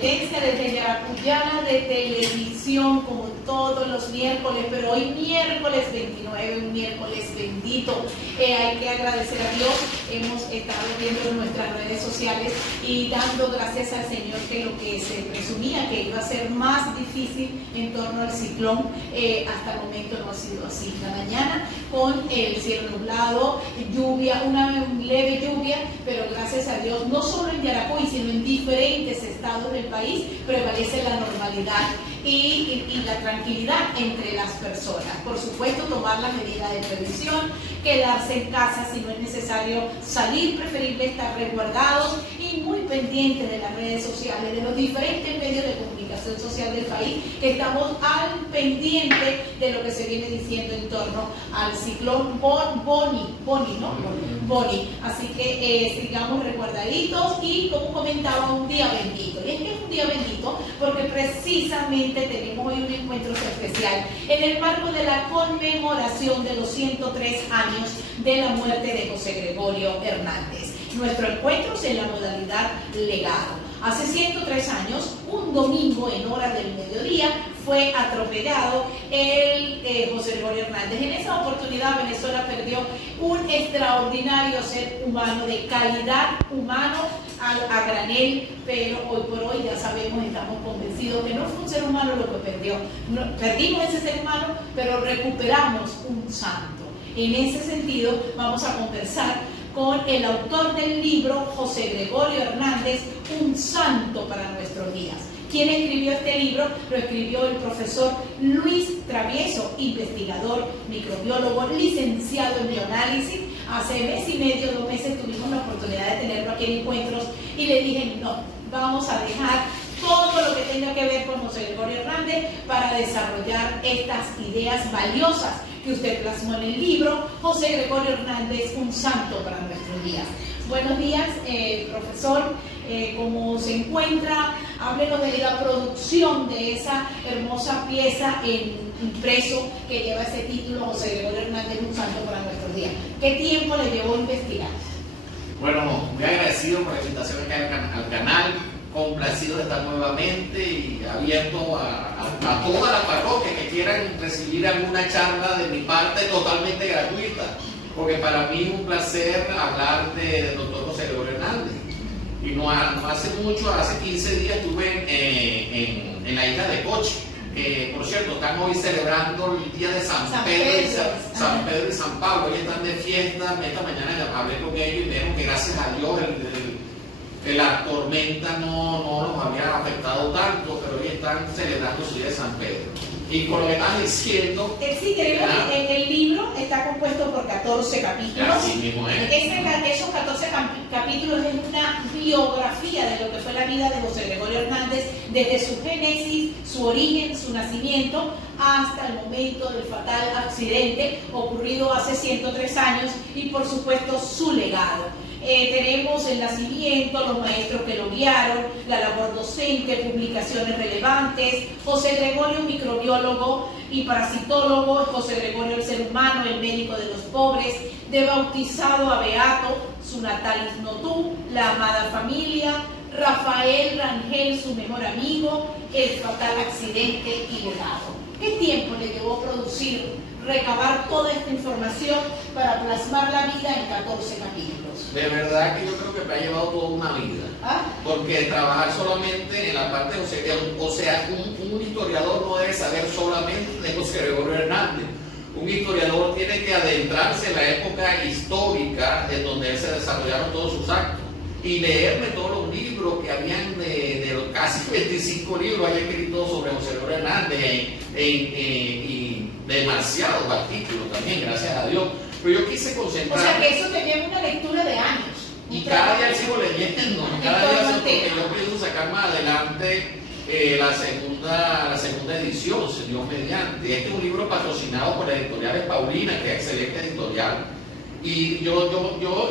competencia desde Yaracuyana de televisión, como todos los miércoles, pero hoy miércoles 29, un miércoles bendito. Hay que agradecer a Dios. Hemos estado viendo en nuestras redes sociales y dando gracias al Señor que lo que se presumía que iba a ser más difícil en torno al ciclón, hasta el momento no ha sido así. La mañana con el cielo nublado, lluvia, una leve lluvia, pero gracias a Dios, no solo en Yaracuy, sino en diferentes estados del país, prevalece la normalidad y la tranquilidad entre las personas. Por supuesto, tomar las medidas de previsión, quedarse en casa si no es necesario salir, preferible estar resguardados y muy pendientes de las redes sociales, de los diferentes medios de comunicación social del país, que estamos al pendiente de lo que se viene diciendo en torno al ciclón Bonnie, ¿no? Bonnie. Así que sigamos resguardaditos y, como comentaba, un día bendito. Y es que es un día bendito porque precisamente tenemos hoy un encuentro especial en el marco de la conmemoración de los 103 años de la muerte de José Gregorio Hernández. Nuestro encuentro es en la modalidad legado. Hace 103 años, un domingo en horas del mediodía, fue atropellado el José Gregorio Hernández. En esa oportunidad Venezuela perdió un extraordinario ser humano, de calidad humano a granel, pero hoy por hoy ya sabemos, estamos convencidos que no fue un ser humano lo que perdió. No, perdimos ese ser humano, pero recuperamos un santo. En ese sentido, vamos a conversar con el autor del libro, José Gregorio Hernández, un santo para nuestros días. ¿Quién escribió este libro? Lo escribió el profesor Luis Travieso, investigador, microbiólogo, licenciado en bioanálisis. Hace mes y medio, 2 meses, tuvimos la oportunidad de tenerlo aquí en Encuentros y le dije, no, vamos a dejar todo lo que tenga que ver con José Gregorio Hernández para desarrollar estas ideas valiosas que usted plasmó en el libro, José Gregorio Hernández, un santo para nuestros días. Buenos días, profesor. ¿Cómo se encuentra? Háblenos de la producción de esa hermosa pieza en impreso que lleva ese título, José Gregorio Hernández, un santo para nuestros días. ¿Qué tiempo le llevó a investigar? Bueno, muy agradecido por la invitación acá al canal, complacido de estar nuevamente y abierto a toda la parroquia que quieran recibir alguna charla de mi parte totalmente gratuita, porque para mí es un placer hablar del doctor José Gregorio Hernández. Y no hace mucho, hace 15 días estuve en la isla de Coche, que por cierto están hoy celebrando el día de San Pedro y San Pablo. Hoy están de fiesta. Esta mañana hablé con ellos y me dijeron que gracias a Dios la tormenta no nos había afectado tanto, pero hoy están celebrando su día de San Pedro. Y con lo que están diciendo... Sí, el libro está compuesto por 14 capítulos. Así mismo es. Esos 14 capítulos es una biografía de lo que fue la vida de José Gregorio Hernández, desde su génesis, su origen, su nacimiento, hasta el momento del fatal accidente ocurrido hace 103 años y, por supuesto, su legado. Tenemos el nacimiento, los maestros que lo guiaron, la labor docente, publicaciones relevantes, José Gregorio, microbiólogo y parasitólogo, José Gregorio, el ser humano, el médico de los pobres, de bautizado a beato, su natalis notú, la amada familia, Rafael Rangel, su mejor amigo, el fatal accidente y legado. ¿Qué tiempo le llevó producir, recabar toda esta información para plasmar la vida en 14 capítulos? De verdad que yo creo que me ha llevado toda una vida. Porque trabajar solamente en la parte de José, o sea, un historiador no debe saber solamente de José Gregorio Hernández. Un historiador tiene que adentrarse en la época histórica en donde se desarrollaron todos sus actos y leerme todos los libros que habían de los casi 25 libros hay escritos sobre José Gregorio Hernández y demasiados artículos también, gracias a Dios. Pero yo quise concentrar. O sea que eso te lleva una lectura de años. Y cada día sigo leyendo, cada día porque yo pienso sacar más adelante la segunda edición, Dios mediante. Este es un libro patrocinado por la editorial Paulina, que es excelente editorial. Y yo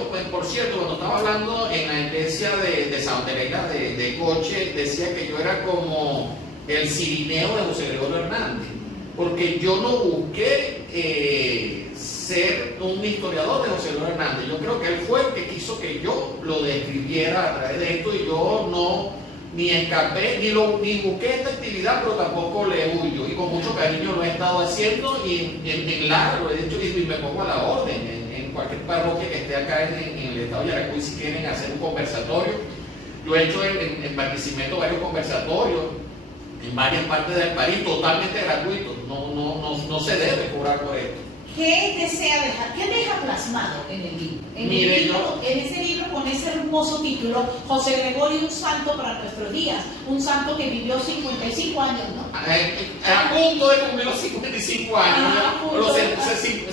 pues, por cierto, cuando estaba hablando en la iglesia de Santa Elena de Coche, decía que yo era como el Cirineo de José Gregorio Hernández, porque yo no busqué ser un historiador de José Gregorio Hernández. Yo creo que él fue el que quiso que yo lo describiera a través de esto y yo ni escapé, ni busqué esta actividad, pero tampoco le huyo. Y con mucho cariño lo he estado haciendo y en largo, de hecho, y me pongo a la orden. En cualquier parroquia que esté acá en el estado de Yaracuy, si quieren hacer un conversatorio. Yo he hecho en Barquisimeto varios conversatorios en varias partes del país, totalmente gratuitos. No se debe cobrar por esto. ¿Qué desea dejar? ¿Qué deja plasmado en el libro? En ese libro con ese hermoso título, José Gregorio, un santo para nuestros días, un santo que vivió 55 años, ¿no? A punto de cumplir los 55 años, los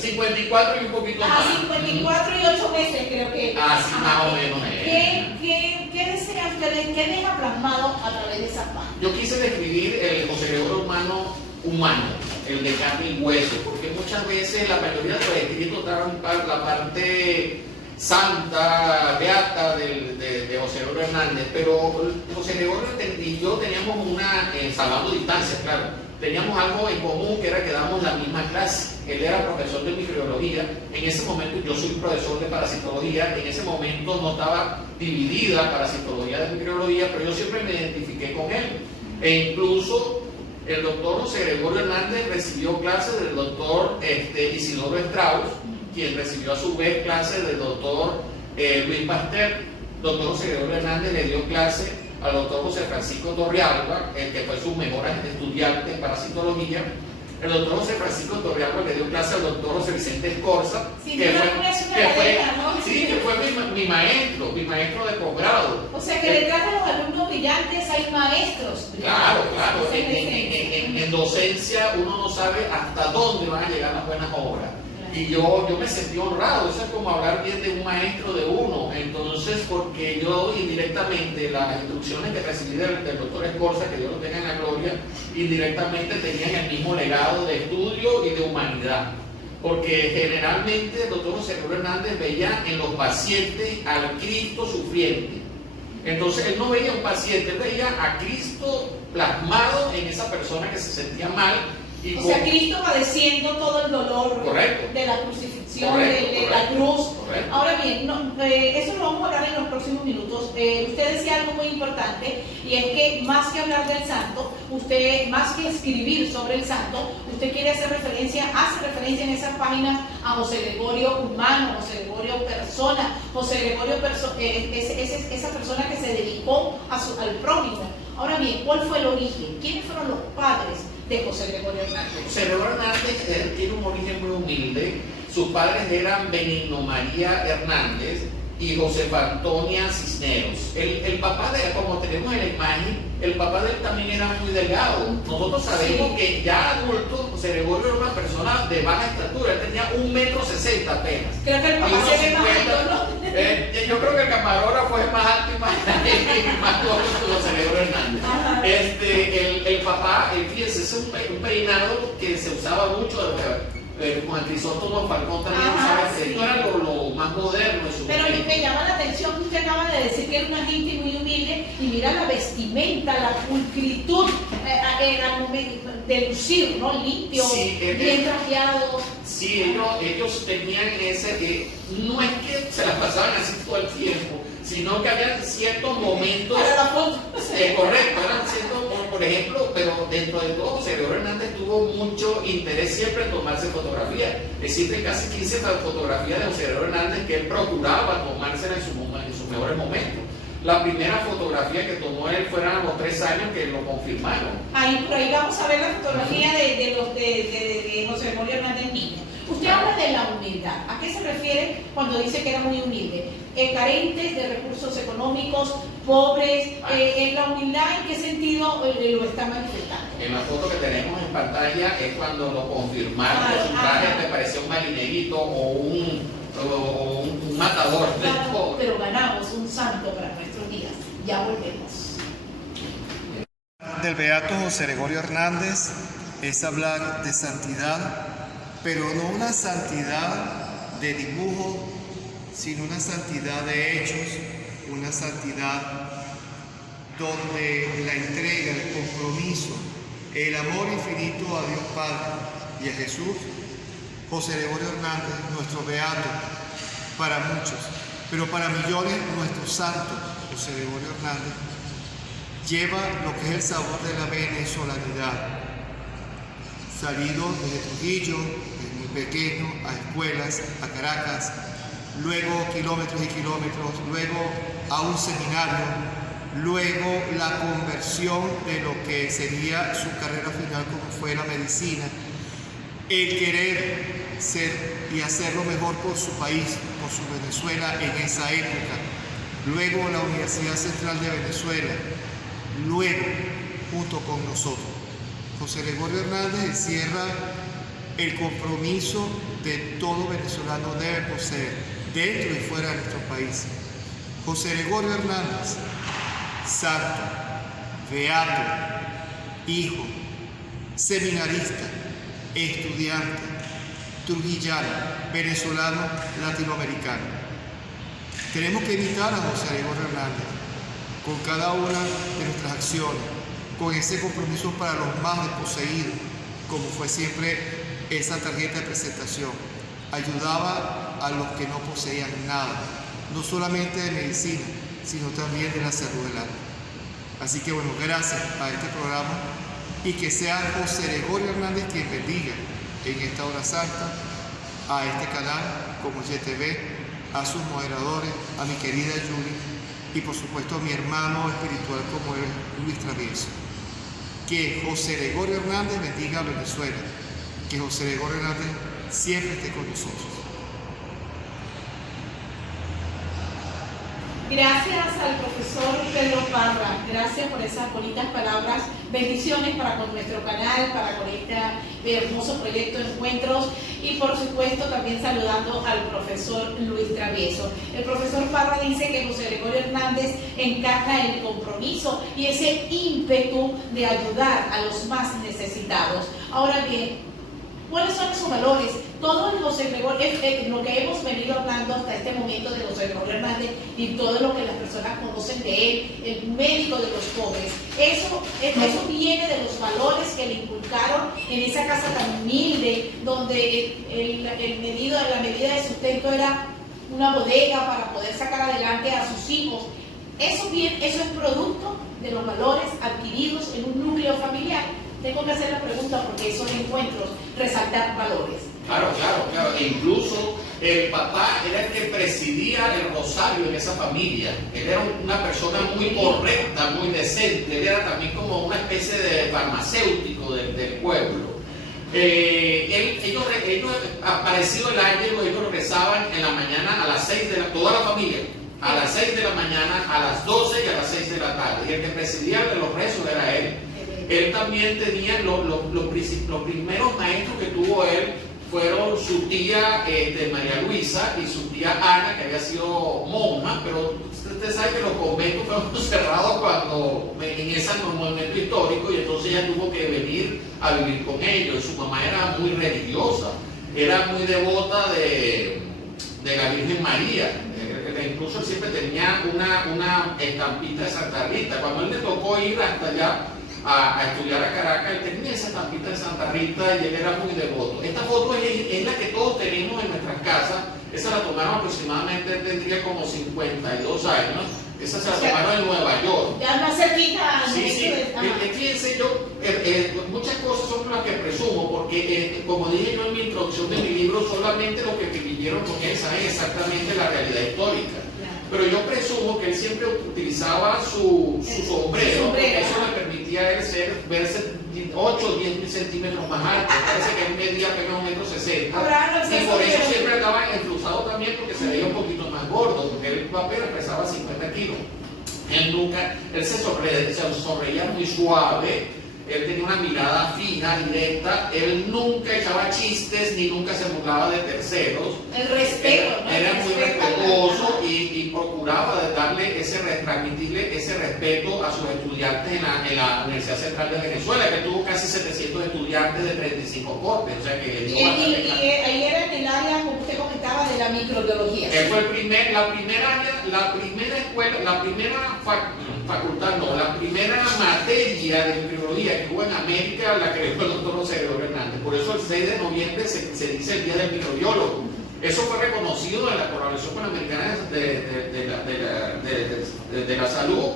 54 y un poquito más. 54 y 8 meses creo que. Así más o menos. ¿Qué desea ustedes? ¿Qué deja plasmado a través de esa página? Yo quise describir el José Gregorio humano, el de carne y hueso, porque muchas veces la mayoría de los escritos traen la parte santa, beata de José Gregorio Hernández, pero José Gregorio y yo teníamos salvando distancias, claro, teníamos algo en común, que era que dábamos la misma clase. Él era profesor de microbiología, en ese momento yo soy profesor de parasitología, en ese momento no estaba dividida parasitología de microbiología, pero yo siempre me identifiqué con él, e incluso el doctor José Gregorio Hernández recibió clases del doctor Isidoro Strauss, quien recibió a su vez clases del doctor Luis Pasteur. Doctor José Gregorio Hernández le dio clase al doctor José Francisco Torrealba, que fue su mejor estudiante en parasitología. El doctor José Francisco Torrealba le dio clase al doctor José Vicente Escorza, que fue mi maestro de posgrado. O sea que detrás de los alumnos brillantes hay maestros brillantes. Claro. En docencia uno no sabe hasta dónde van a llegar las buenas obras. Y yo me sentí honrado. Eso es como hablar bien de un maestro de uno. Entonces, porque yo indirectamente, las instrucciones que recibí del doctor Escorza, que Dios lo tenga en la gloria, indirectamente tenían el mismo legado de estudio y de humanidad. Porque generalmente el doctor José Gregorio Hernández veía en los pacientes al Cristo sufriente. Entonces él no veía un paciente, él veía a Cristo plasmado en esa persona que se sentía mal. O sea, Cristo padeciendo todo el dolor de la crucifixión, de la cruz. Correcto. Ahora bien, eso lo vamos a hablar en los próximos minutos. Usted decía algo muy importante, y es que más que hablar del santo, usted, más que escribir sobre el santo, usted quiere hace referencia en esas páginas a José Gregorio humano, José Gregorio persona, José Gregorio esa persona que se dedicó al prójimo. Ahora bien, ¿cuál fue el origen? ¿Quiénes fueron los padres de José Gregorio Hernández? José Gregorio Hernández tiene un origen muy humilde. Sus padres eran Benigno María Hernández y Josefa Antonia Cisneros. El papá de él, como tenemos en la imagen, el papá de él también era muy delgado. Nosotros sabemos que ya adulto, José Gregorio era una persona de baja estatura. Él tenía 1,60 m apenas. Creo que el papá se ve más alto, ¿no? Yo creo que el camarógrafo es más alto y más gordo que José Gregorio Hernández. El papá, fíjense, es un peinado que se usaba mucho con el Crisóstomo Falcón también, ¿sabes? Esto era lo más moderno de su Pero me llama la atención que usted acaba de decir que era una gente muy humilde, y mira la vestimenta, la pulcritud de lucir, ¿no? Limpio, bien trajeado. Sí, ellos tenían no es que se la pasaban así todo el tiempo, sino que había ciertos momentos. Para la foto. Correcto, eran ciertos, por ejemplo, pero dentro de todo, José Gregorio Hernández tuvo mucho interés siempre en tomarse fotografías. Existen casi 15 fotografías de José Gregorio Hernández que él procuraba tomárselas en sus mejores momentos. La primera fotografía que tomó él fueron a los 3 años, que lo confirmaron. Por ahí vamos a ver la fotografía de José Gregorio Hernández niño. Usted habla de la humildad. ¿A qué se refiere cuando dice que era muy humilde? Carentes de recursos económicos, pobres. ¿En la humildad en qué sentido lo está manifestando? En la foto que tenemos en pantalla es cuando lo confirmaron. Su traje me parecía un marinerito o un matador. Pero ganamos un santo para nuestros días. Ya volvemos. Del beato José Gregorio Hernández es hablar de santidad, pero no una santidad de dibujo, sino una santidad de hechos, una santidad donde la entrega, el compromiso, el amor infinito a Dios Padre y a Jesús. José Gregorio Hernández, nuestro beato para muchos, pero para millones nuestro santo José Gregorio Hernández lleva lo que es el sabor de la venezolanidad. Salido desde Trujillo, desde muy pequeño, a escuelas, a Caracas, luego kilómetros y kilómetros, luego a un seminario, luego la conversión de lo que sería su carrera final como fue la medicina, el querer ser y hacer lo mejor por su país, por su Venezuela en esa época, luego la Universidad Central de Venezuela, luego junto con nosotros. José Gregorio Hernández encierra el compromiso de todo venezolano debe poseer dentro y fuera de nuestro país. José Gregorio Hernández, santo, beato, hijo, seminarista, estudiante, trujillano, venezolano, latinoamericano. Tenemos que imitar a José Gregorio Hernández con cada una de nuestras acciones, con ese compromiso para los más desposeídos, como fue siempre esa tarjeta de presentación. Ayudaba a los que no poseían nada, no solamente de medicina, sino también de la salud del alma. Así que bueno, gracias a este programa y que sea José Gregorio Hernández quien bendiga en esta hora santa a este canal como YTV, a sus moderadores, a mi querida Julie y por supuesto a mi hermano espiritual como es Luis Travieso. Que José Gregorio Hernández bendiga a Venezuela, que José Gregorio Hernández siempre esté con nosotros. Gracias al profesor Pedro Parra, gracias por esas bonitas palabras, bendiciones para con nuestro canal, para con este hermoso proyecto de encuentros y por supuesto también saludando al profesor Luis Travieso. El profesor Parra dice que José Gregorio Hernández encarna el compromiso y ese ímpetu de ayudar a los más necesitados. Ahora bien, ¿cuáles son esos valores? Todo el José Gregorio, lo que hemos venido hablando hasta este momento de José Gregorio Hernández y todo lo que las personas conocen de él, el médico de los pobres, eso viene de los valores que le inculcaron en esa casa tan humilde, donde la medida de sustento era una bodega para poder sacar adelante a sus hijos. Eso es producto de los valores adquiridos en un núcleo familiar. Tengo que hacer la pregunta porque esos encuentros resaltar valores. Claro. E incluso el papá era el que presidía el rosario en esa familia. Él era una persona muy correcta, muy decente. Él era también como una especie de farmacéutico del pueblo. Ellos aparecido el ángel, ellos regresaban en la mañana a las 6 de la toda la familia, a las 6 de la mañana, a las 12 y a las 6 de la tarde. Y el que presidía de los rezos era él. Él también tenía los primeros maestros que tuvo él fueron su tía María Luisa y su tía Ana, que había sido monja, pero usted sabe que los conventos fueron cerrados en ese momento histórico y entonces ella tuvo que venir a vivir con ellos. Su mamá era muy religiosa, era muy devota de la Virgen María. Incluso él siempre tenía una estampita de Santa Rita. Cuando él le tocó ir hasta allá a estudiar a Caracas, él tenía esa estampita de Santa Rita y él era muy devoto. Esta foto es la que todos tenemos en nuestras casas. Esa la tomaron aproximadamente, él tendría como 52 años. Esa se la tomaron en Nueva York. Ya más cerquita. Sí. Fíjense, muchas cosas son las que presumo, porque como dije yo en mi introducción de mi libro, solamente los que vivieron con él saben exactamente la realidad histórica. Pero yo presumo que él siempre utilizaba su sombrero, porque eso le permitía a él verse 8 o 10 centímetros más alto. Parece que él medía apenas 1,60 m. Y por eso siempre andaba enflusado también, porque se veía un poquito más gordo, porque él apenas pesaba 50 kilos. Él se sonreía muy suave. Él tenía una mirada fina, directa. Él nunca echaba chistes ni nunca se burlaba de terceros. El respeto. Era muy respetuoso y procuraba transmitirle ese respeto a sus estudiantes en la Universidad Central de Venezuela, que tuvo casi 700 estudiantes de 35 cortes. O sea que y ahí era en el área, como usted comentaba, de la microbiología. Él fue la primera materia de microbiología que hubo en América la creó el doctor José Gregorio Hernández. Por eso el 6 de noviembre se dice el Día del Microbiólogo. Eso fue reconocido en la Organización Panamericana de la Salud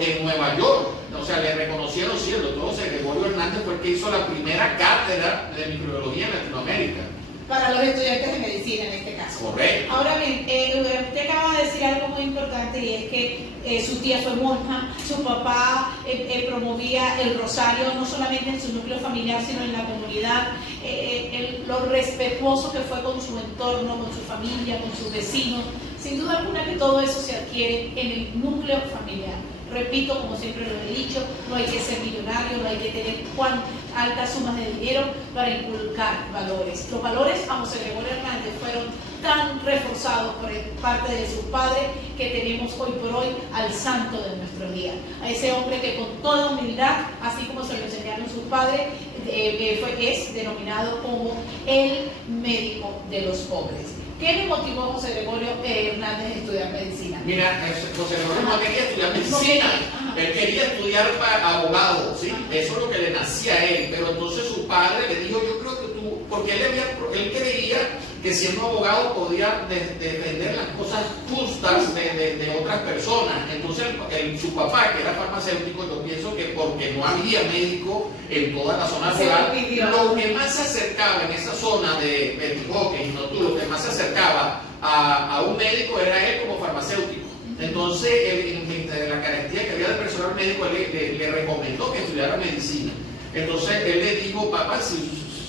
en Nueva York. O sea, le reconocieron, sí, el doctor José Gregorio Hernández fue el que hizo la primera cátedra de microbiología en Latinoamérica. Para los estudiantes de medicina en este caso. Correcto. Ahora bien, usted acaba de decir algo muy importante y es que su tía fue monja, su papá promovía el rosario no solamente en su núcleo familiar sino en la comunidad, lo respetuoso que fue con su entorno, con su familia, con sus vecinos. Sin duda alguna que todo eso se adquiere en el núcleo familiar. Repito, como siempre lo he dicho, no hay que ser millonario, no hay que tener altas sumas de dinero para inculcar valores. Los valores a José Gregorio Hernández fueron tan reforzados por parte de su padre que tenemos hoy por hoy al santo de nuestro día. A ese hombre que con toda humildad, así como se lo enseñaron sus padres, es denominado como el médico de los pobres. ¿Qué le motivó a José Gregorio Hernández a estudiar medicina? Mira, José Gregorio no quería estudiar medicina, él quería estudiar para abogado, ¿sí? Eso es lo que le nacía a él, pero entonces su padre le dijo, yo creo que tú, porque él creía que siendo abogado podía defender las cosas justas de otras personas. Entonces su papá, que era farmacéutico, yo pienso que porque no había médico en toda la zona rural, lo que más se acercaba en esa zona de Betijoque y Notú, lo que más se acercaba a un médico era él como farmacéutico. Entonces, entre la carestía que había de personal médico, él le recomendó que estudiara medicina. Entonces él le dijo, papá, si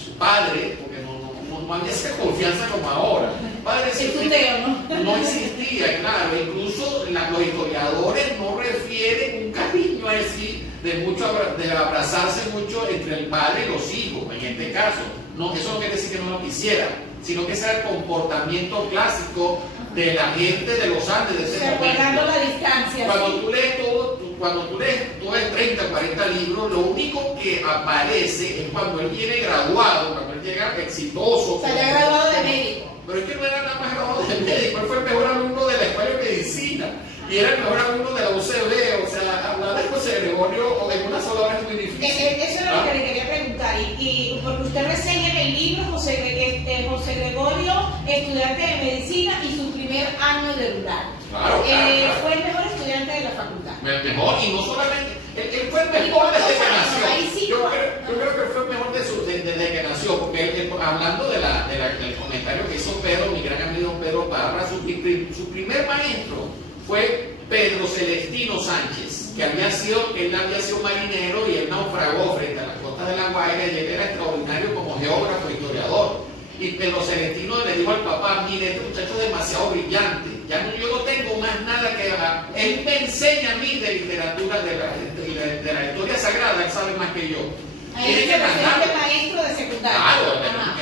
su padre, porque no había esa confianza como ahora. Padre, si no existía, claro. Incluso los historiadores no refieren un cariño así de abrazarse mucho entre el padre y los hijos, en este caso. No, eso no quiere decir que no lo quisiera, sino que ese era el comportamiento clásico de la gente de los Andes de ese momento. Guardando la distancia. Cuando tú lees todo el 30, 40 libros, lo único que aparece es cuando él viene graduado, cuando él llega exitoso. O sea, ya graduado de médico. Pero es que no era nada más graduado de médico, él fue el mejor alumno de la escuela de medicina y era el mejor alumno de la UCB. O sea, hablar de José Gregorio en una sola hora es muy difícil. Eso es lo que le quería preguntar. Y porque usted reseña en el libro José Gregorio, estudiante de medicina y su primer año de rural. Claro. Fue el mejor estudiante de la facultad. El mejor, y no solamente, él fue el mejor desde que nació. Yo creo que fue el mejor desde que nació, porque hablando del comentario que hizo Pedro, mi gran amigo Pedro Parra, su primer maestro fue Pedro Celestino Sánchez, que él había sido marinero y él naufragó frente a las costas de La Guaira y él era extraordinario como geógrafo e historiador. Y Pedro Celestino le dijo al papá, mire, este muchacho es demasiado brillante, yo no tengo más nada que hacer. Él me enseña a mí de literatura, de la historia sagrada, él sabe más que yo. Ahí se refiere el maestro de secundaria. Claro,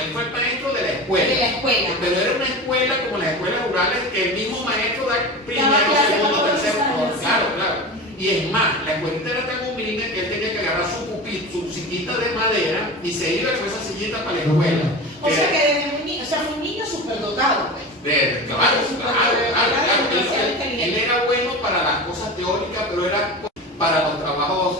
él fue el maestro de la escuela. Pero era una escuela como las escuelas rurales que el mismo maestro da primero, segundo, tercero. Claro. Y es más, la escuelita era tan humilde que él tenía que agarrar su sillita de madera y se iba con esa sillita para la escuela. O sea que desde muy niño, fue un niño superdotado, pues. Claro. Él era bueno para las cosas teóricas, pero era para los trabajos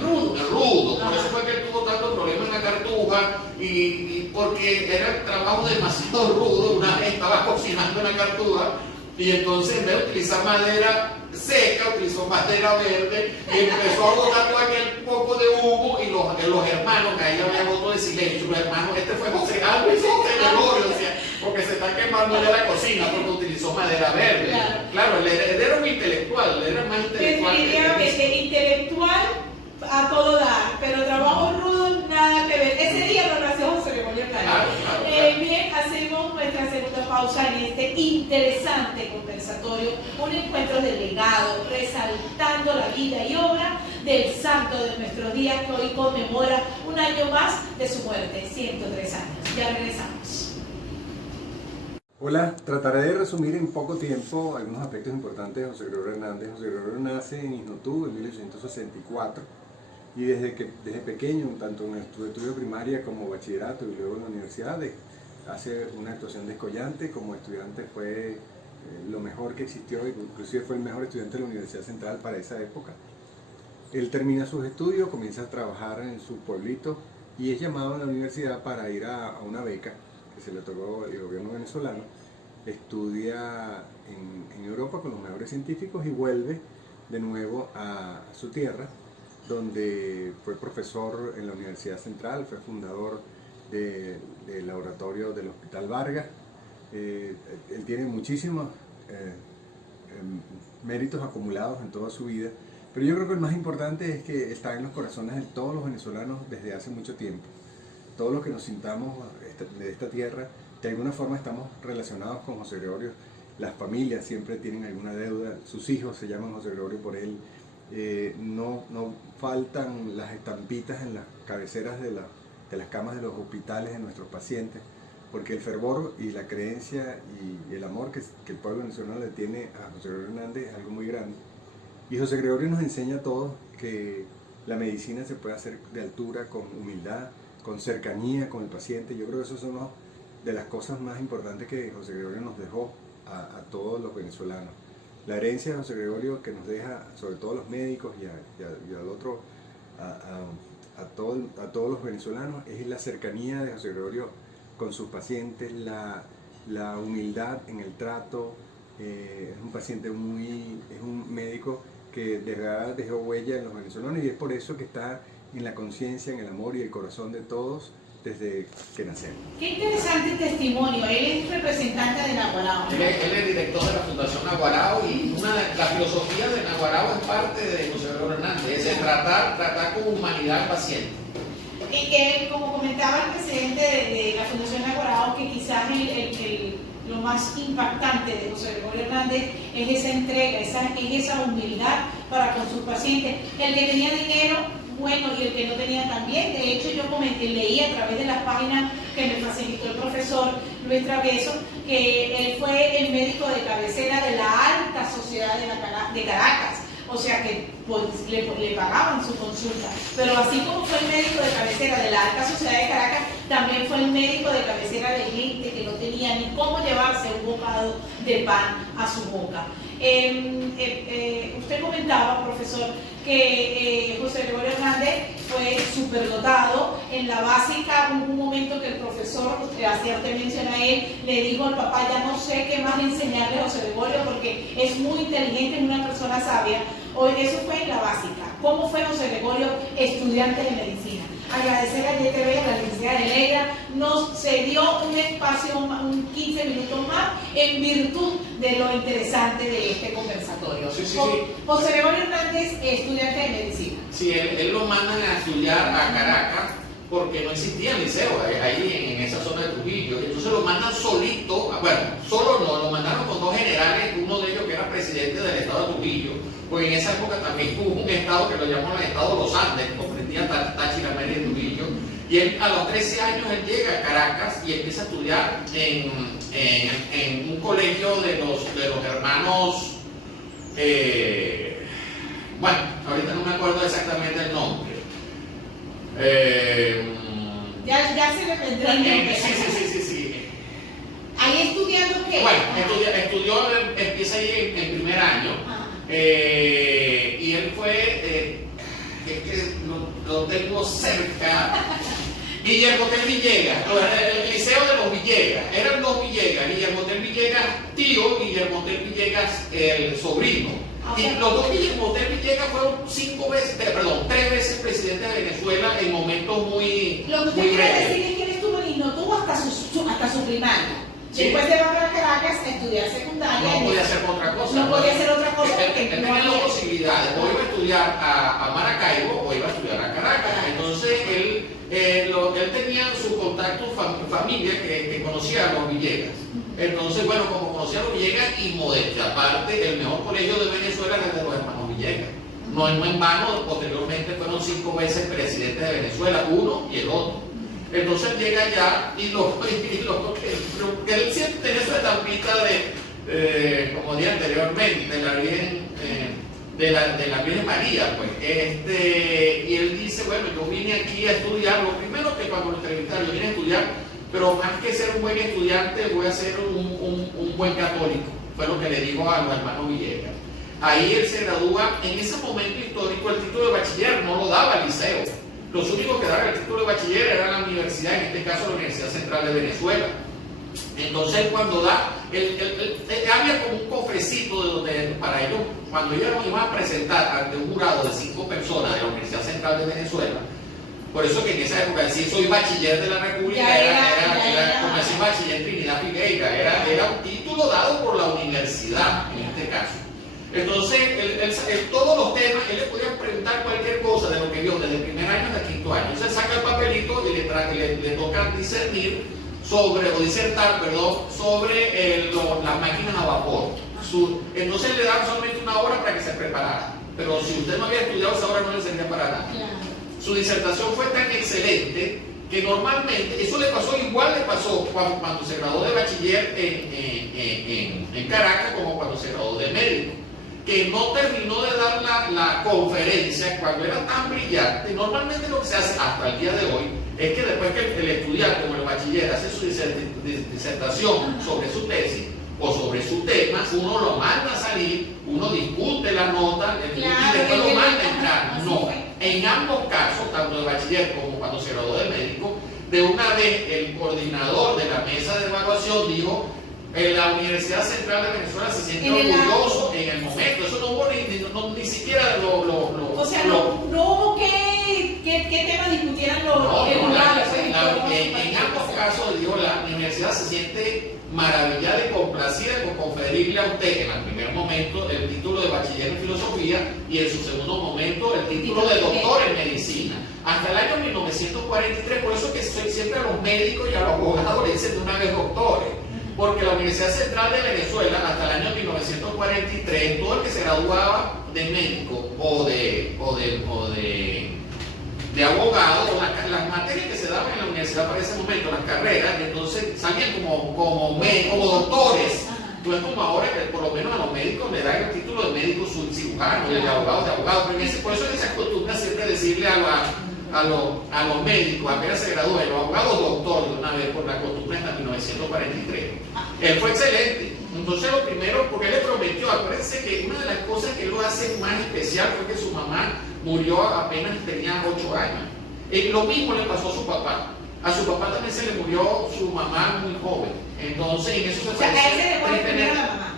rudos. Por eso fue que él tuvo tantos problemas en la Cartuja y porque era un trabajo demasiado rudo. Una vez estaba cocinando en la Cartuja y entonces en vez de utilizar madera seca, utilizó madera verde y empezó a botar todo aquel poco de humo y los hermanos, que ahí había voto de silencio, los hermanos, este fue José Gregorio, porque se está quemando ya la cocina porque utilizó madera verde. Claro, él era un intelectual, él era más intelectual. Definitivamente, intelectual a todo dar, pero trabajo rudo, nada que ver. Ese día no nació José Gregorio Hernández. Claro. Bien, hacemos nuestra segunda pausa en este interesante conversatorio, un encuentro de legado, resaltando la vida y obra del santo de nuestros días que hoy conmemora un año más de su muerte, 103 años. Ya regresamos. Hola, trataré de resumir en poco tiempo algunos aspectos importantes de José Gregorio Hernández. José Gregorio nace en Isnotú en 1864 y desde pequeño, tanto en el estudio primaria como bachillerato y luego en la universidad, hace una actuación descollante. Como estudiante fue lo mejor que existió, inclusive fue el mejor estudiante de la Universidad Central para esa época. Él termina sus estudios, comienza a trabajar en su pueblito y es llamado a la universidad para ir a una beca que se le otorgó el gobierno venezolano. Estudia en Europa con los mejores científicos y vuelve de nuevo a su tierra, donde fue profesor en la Universidad Central, fue fundador del laboratorio del Hospital Vargas. Él tiene muchísimos méritos acumulados en toda su vida, pero yo creo que el más importante es que está en los corazones de todos los venezolanos desde hace mucho tiempo. Todos los que nos sintamos de esta tierra, de alguna forma estamos relacionados con José Gregorio. Las familias siempre tienen alguna deuda, sus hijos se llaman José Gregorio por él. No faltan las estampitas en las cabeceras de las camas de los hospitales de nuestros pacientes, porque el fervor y la creencia y el amor que el pueblo venezolano le tiene a José Gregorio Hernández es algo muy grande. Y José Gregorio nos enseña a todos que la medicina se puede hacer de altura, con humildad, con cercanía con el paciente. Yo creo que eso es una de las cosas más importantes que José Gregorio nos dejó a todos los venezolanos. La herencia de José Gregorio que nos deja, sobre todo a los médicos y al otro, a todos los venezolanos, es la cercanía de José Gregorio con sus pacientes, la humildad en el trato. Es un paciente es un médico que de verdad dejó huella en los venezolanos, y es por eso que está en la conciencia, en el amor y el corazón de todos desde que nacemos. Qué interesante testimonio. Él es representante de Naguarao. Él es director de la Fundación Naguarao, y la filosofía de Naguarao es parte de José Gregorio Hernández, es tratar con humanidad al paciente. Y que, como comentaba el presidente de la Fundación Naguarao, que quizás lo más impactante de José Gregorio Hernández es esa entrega, esa humildad para con sus pacientes. El que tenía dinero, bueno, y el que no tenía también. De hecho, yo leí a través de las páginas que me facilitó el profesor Luis Travieso, que él fue el médico de cabecera de la alta sociedad de Caracas. O sea que pues, le pagaban su consulta. Pero así como fue el médico de cabecera de la alta sociedad de Caracas, también fue el médico de cabecera de gente que no tenía ni cómo llevarse un bocado de pan a su boca. Usted comentaba, profesor, que José Gregorio Hernández fue superdotado. En la básica hubo un momento que el profesor, hacía usted mención a él, le dijo al papá: ya no sé qué más enseñarle a José Gregorio porque es muy inteligente, es una persona sabia. Eso fue en la básica. ¿Cómo fue José Gregorio estudiante de medicina? Agradecer a YTV, a la licenciada Leida, nos cedió un espacio, un 15 minutos más, en virtud de lo interesante de este conversatorio. Sí. José Gregorio Hernández, estudiante de medicina. Sí, él lo mandan a estudiar a Caracas porque no existía liceo ahí en esa zona de Trujillo. Entonces lo mandan solito, bueno, solo no, lo mandaron con dos generales, uno de ellos que era presidente del estado de Trujillo, porque en esa época también hubo un estado que lo llamaban el estado de los Andes, que comprendía Táchira, Mérida y Trujillo. Y él, a los 13 años él llega a Caracas y empieza a estudiar en un colegio de los hermanos, bueno, ahorita no me acuerdo exactamente el nombre. Ya se le vendrá el nombre. Sí. ¿Ahí estudiando qué? Bueno, empieza ahí en primer año. Y él fue, es que lo tengo cerca, Guillermo Tell Villegas, el liceo de los Villegas, eran dos Villegas, Guillermo Tell Villegas tío, Guillermo Tell Villegas el sobrino. Y los dos Guillermo Tell Villegas fueron 3 veces presidente de Venezuela en momentos muy Lo que usted quiere decir es que él estuvo y no tuvo hasta su primaria. Sí. Después se va para Caracas a estudiar secundaria. No podía hacer otra cosa. No podía hacer otra cosa Él porque no tenía dos había. posibilidades: o iba a estudiar a Maracaibo o iba a estudiar a Caracas. Entonces él tenía su contacto familia que conocía a los Villegas. Entonces, bueno, como conocía a los Villegas, y modestia aparte, el mejor colegio de Venezuela es el de los hermanos Villegas. No en vano, posteriormente fueron 5 veces presidentes de Venezuela, uno y el otro. Entonces llega allá y él siempre tenía esa estampita como dije anteriormente, de la Virgen, de la Virgen María, pues. Y él dice: bueno, yo vine aquí a estudiar. Lo primero que cuando lo entrevistaron, yo vine a estudiar, pero más que ser un buen estudiante, voy a ser un buen católico. Fue lo que le dijo a los hermanos Villegas. Ahí él se gradúa. En ese momento histórico el título de bachiller no lo daba el liceo. Los únicos que daban el título de bachiller era la universidad, en este caso la Universidad Central de Venezuela. Entonces cuando da, había como un cofrecito de donde, para ellos, cuando ellos iban a presentar ante un jurado de 5 personas de la Universidad Central de Venezuela, por eso que en esa época, si soy bachiller de la República, era como decir bachiller Trinidad Figueira, era un título dado por la universidad, en este caso. Entonces, todos los temas, él le podía preguntar cualquier cosa de lo que vio desde el primer año hasta el quinto año. Entonces saca el papelito y le toca discernir disertar sobre las máquinas a vapor. Entonces le dan solamente una hora para que se preparara. Pero si usted no había estudiado esa hora no le servía para nada. Su disertación fue tan excelente que normalmente, eso le pasó cuando se graduó de bachiller en Caracas como cuando se graduó de médico, que no terminó de dar la conferencia cuando era tan brillante. Normalmente lo que se hace hasta el día de hoy es que después que el estudiante como el bachiller hace su disertación sobre su tesis o sobre su tema, uno lo manda a salir, uno discute la nota y después lo manda a entrar. No, en ambos casos, tanto de bachiller como cuando se graduó de médico, de una vez el coordinador de la mesa de evaluación dijo: la Universidad Central de Venezuela se siente orgulloso en el momento. Eso no hubo ni siquiera o sea, no hubo qué tema discutieran los jurados. En ambos casos, digo, la universidad se siente maravillada y complacida con conferirle a usted en el primer momento el título de bachiller en filosofía y en su segundo momento el título de doctor en medicina. Hasta el año 1943, por eso que siempre a los médicos y a los abogados le dicen de una vez doctores. Porque la Universidad Central de Venezuela, hasta el año 1943, todo el que se graduaba de médico o de abogado, o las materias que se daban en la universidad para ese momento, las carreras, entonces salían como doctores. No es como ahora que por lo menos a los médicos le dan el título de médico cirujano, de abogado, pero por eso se acostumbra siempre decirle a los médicos, apenas se gradúan, los abogados doctor de una vez por la costumbre hasta 1943. Él fue excelente. Entonces lo primero, porque él le prometió, acuérdense que una de las cosas que lo hace más especial fue que su mamá murió apenas tenía 8 años. Lo mismo le pasó a su papá. A su papá también se le murió su mamá muy joven. Entonces en eso se a él se le muere primero a la mamá.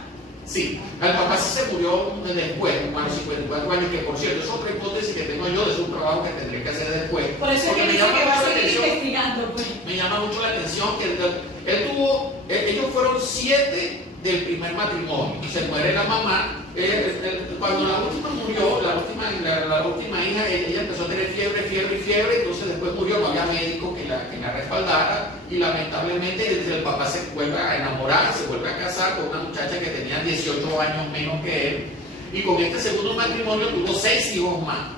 Sí, al papá sí se murió después, a los 54 años, que por cierto es otra hipótesis que tengo yo, es un trabajo que tendré que hacer después. Por eso es que dice que va a seguir investigando. Pues. Me llama mucho la atención que ellos fueron 7 del primer matrimonio. Se muere la mamá. Cuando la última murió, la última hija, ella empezó a tener fiebre, entonces después murió, no había médico que la respaldara y lamentablemente el papá se vuelve a enamorar, se vuelve a casar con una muchacha que tenía 18 años menos que él y con este segundo matrimonio tuvo 6 hijos más.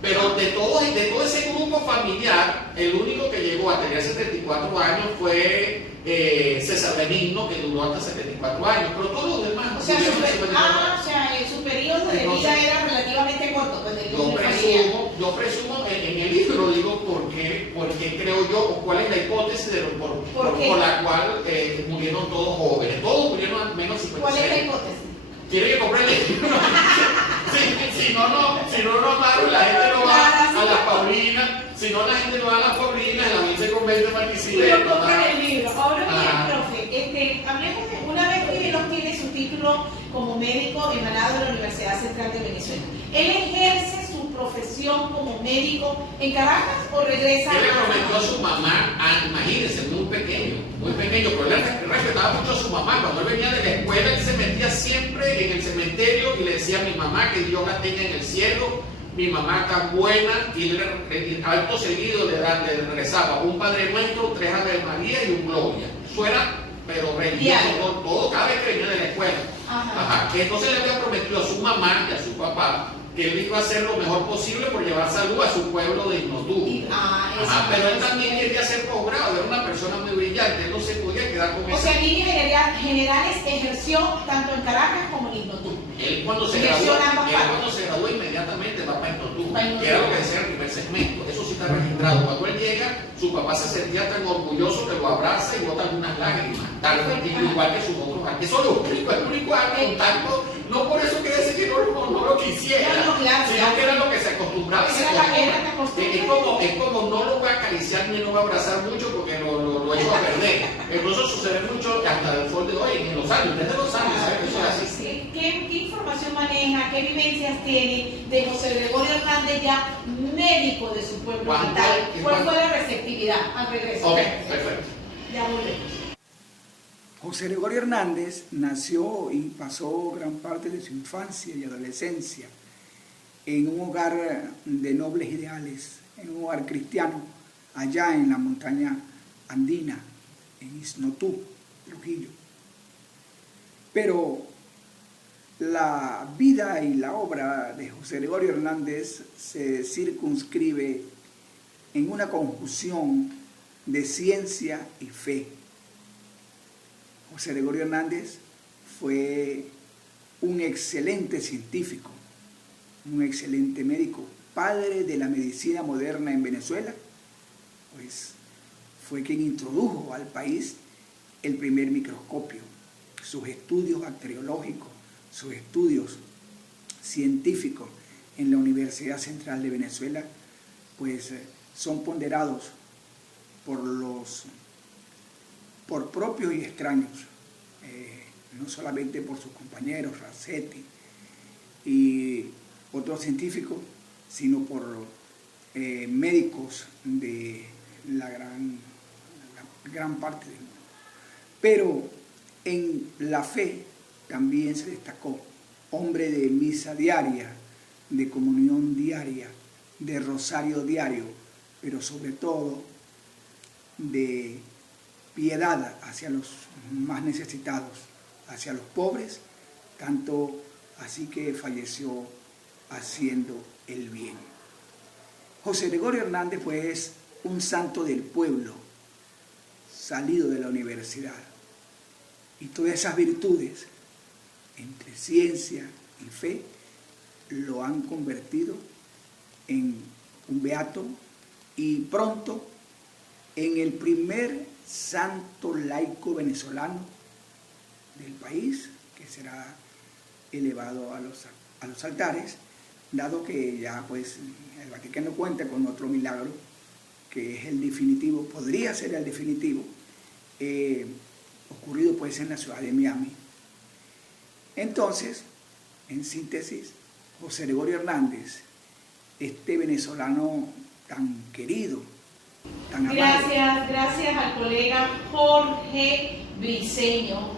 Pero de todo ese grupo familiar, el único que llegó a tener 74 años fue César Benigno, que duró hasta 74 años, pero todos los demás o sea, su periodo de vida era relativamente corto. Pues, yo presumo en el libro, digo, porque creo yo, o cuál es la hipótesis por la cual murieron todos jóvenes. Todos murieron al menos 56. ¿Cuál es la hipótesis? ¿Quiere que compre el libro? Si no, Maru, la gente no va a las Paulinas. Si no, la gente no va a las Paulinas, en la Vice Convento de Barquisimeto. Yo compré el libro. Ahora bien, profe, hablemos de una vez que él obtiene su título como médico emanado de la Universidad Central de Venezuela. ¿Él ejerce su profesión como médico en Caracas o regresa? Él le prometió a su mamá, imagínense, muy pequeño, pero él respetaba mucho a su mamá. Cuando él venía de la escuela, él se metía siempre en el cementerio y le decía a mi mamá que Dios la tenga en el cielo, mi mamá tan buena, y él alto seguido le rezaba un Padre Nuestro, 3 Ave María y un Gloria. Eso era, pero religioso, todo cada vez que venía de la escuela. Que entonces le había prometido a su mamá y a su papá que él iba a hacer lo mejor posible por llevar salud a su pueblo de Ignotú. Pero él también quería hacer posgrado, era una persona muy brillante, él no se podía quedar con eso. O sea, en líneas generales ejerció tanto en Caracas como en Ignotú. Él cuando se graduó inmediatamente va para Ignotú, que era lo que decía el primer segmento. Eso sí está registrado. Cuando él llega, su papá se sentía tan orgulloso que lo abraza y bota algunas lágrimas, igual que sus otros años. Eso es lo único, el único contacto. No por eso quiere decir que no lo quisiera, sino que era lo que se acostumbraba y se Era la costumbre. es como no lo voy a acariciar ni lo voy a abrazar mucho porque lo echo a perder. Incluso sucede mucho hasta el sol de hoy, en los años, desde los años, ¿sabes que eso es así? Sí. ¿Qué información maneja, qué vivencias tiene de José Gregorio Hernández, ya médico de su pueblo natal? ¿Cuál fue la receptividad al regreso? Ok, perfecto. Ya volvemos. José Gregorio Hernández nació y pasó gran parte de su infancia y adolescencia en un hogar de nobles ideales, en un hogar cristiano, allá en la montaña andina, en Isnotú, Trujillo. Pero la vida y la obra de José Gregorio Hernández se circunscribe en una conjunción de ciencia y fe. José Gregorio Hernández fue un excelente científico, un excelente médico, padre de la medicina moderna en Venezuela, pues fue quien introdujo al país el primer microscopio. Sus estudios bacteriológicos, sus estudios científicos en la Universidad Central de Venezuela, pues son ponderados por propios y extraños, no solamente por sus compañeros, Racetti y otros científicos, sino por médicos de la gran parte del mundo. Pero en la fe también se destacó, hombre de misa diaria, de comunión diaria, de rosario diario, pero sobre todo de piedad hacia los más necesitados, hacia los pobres, tanto así que falleció haciendo el bien. José Gregorio Hernández pues un santo del pueblo, salido de la universidad, y todas esas virtudes entre ciencia y fe lo han convertido en un beato y pronto en el primer santo laico venezolano del país, que será elevado a los altares, dado que ya pues el Vaticano cuenta con otro milagro, que es el definitivo, podría ser el definitivo, ocurrido pues en la ciudad de Miami. Entonces, en síntesis, José Gregorio Hernández, este venezolano tan querido, tan amado. Gracias al colega Jorge Briceño,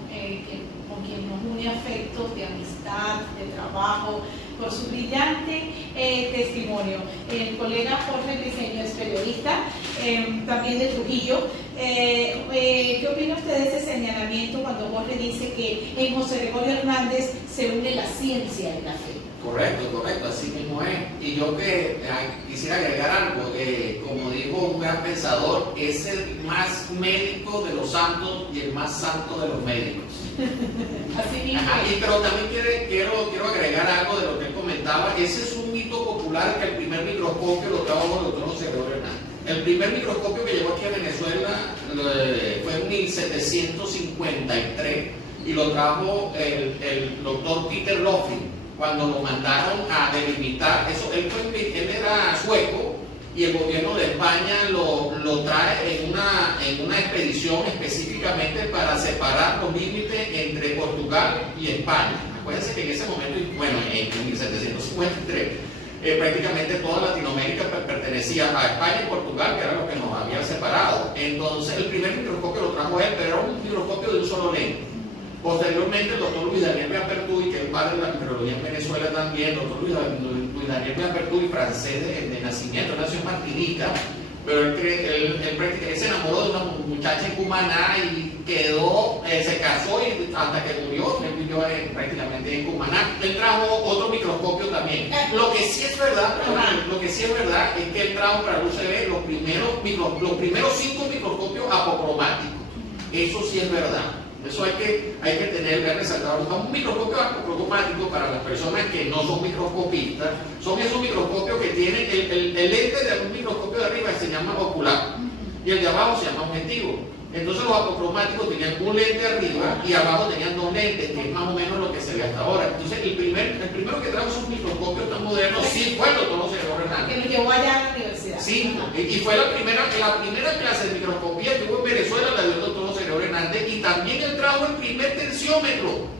con quien nos une afectos de amistad, de trabajo, por su brillante testimonio. El colega Jorge Briceño es periodista, también de Trujillo. ¿Qué opina usted de ese señalamiento cuando Jorge dice que en José Gregorio Hernández se une la ciencia y la fe? Correcto, así mismo es. Y yo quisiera agregar algo, como dijo un gran pensador, es el más médico de los santos y el más santo de los médicos. Así mismo. Pero también quiero agregar algo de lo que él comentaba. Ese es un mito popular, que el primer microscopio lo trajo el doctor José Gregorio Hernández. El primer microscopio que llegó aquí a Venezuela fue en 1753 y lo trajo el doctor Peter Loffing cuando lo mandaron a delimitar. Él era sueco y el gobierno de España lo trae en una expedición específicamente para separar los límites entre Portugal y España. Acuérdense que en ese momento, bueno, en 1753, prácticamente toda Latinoamérica pertenecía a España y Portugal, que era lo que nos había separado. Entonces, el primer microscopio lo trajo él, pero era un microscopio de un solo lente. Posteriormente, el doctor Luis Daniel Beapertuy, que es el padre de la microbiología en Venezuela también, el doctor Luis Daniel Beapertuy, francés de nacimiento, nació en Martinica, pero él se enamoró de una muchacha en Cumaná y se casó y hasta que murió, él vivió prácticamente en Cumaná. Él trajo otro microscopio también. Lo que sí es verdad es que él trajo para el UCB los primeros 5 microscopios apocromáticos. Eso sí es verdad. Eso hay que tener resaltado. Un microscopio apocromático, para las personas que no son microscopistas, son esos microscopios que tienen el lente de un microscopio de arriba se llama ocular y el de abajo se llama objetivo. Entonces los apocromáticos tenían un lente arriba y abajo tenían dos lentes, que es más o menos lo que se ve hasta ahora. Entonces el primero que trajo esos microscopios tan modernos sí fue el doctor José Gregorio Hernández. Que lo llevó allá a la universidad. Sí, y fue la primera clase de microscopía que hubo en Venezuela, la dio el doctor José Gregorio Hernández, y también él trajo el primer tensiómetro.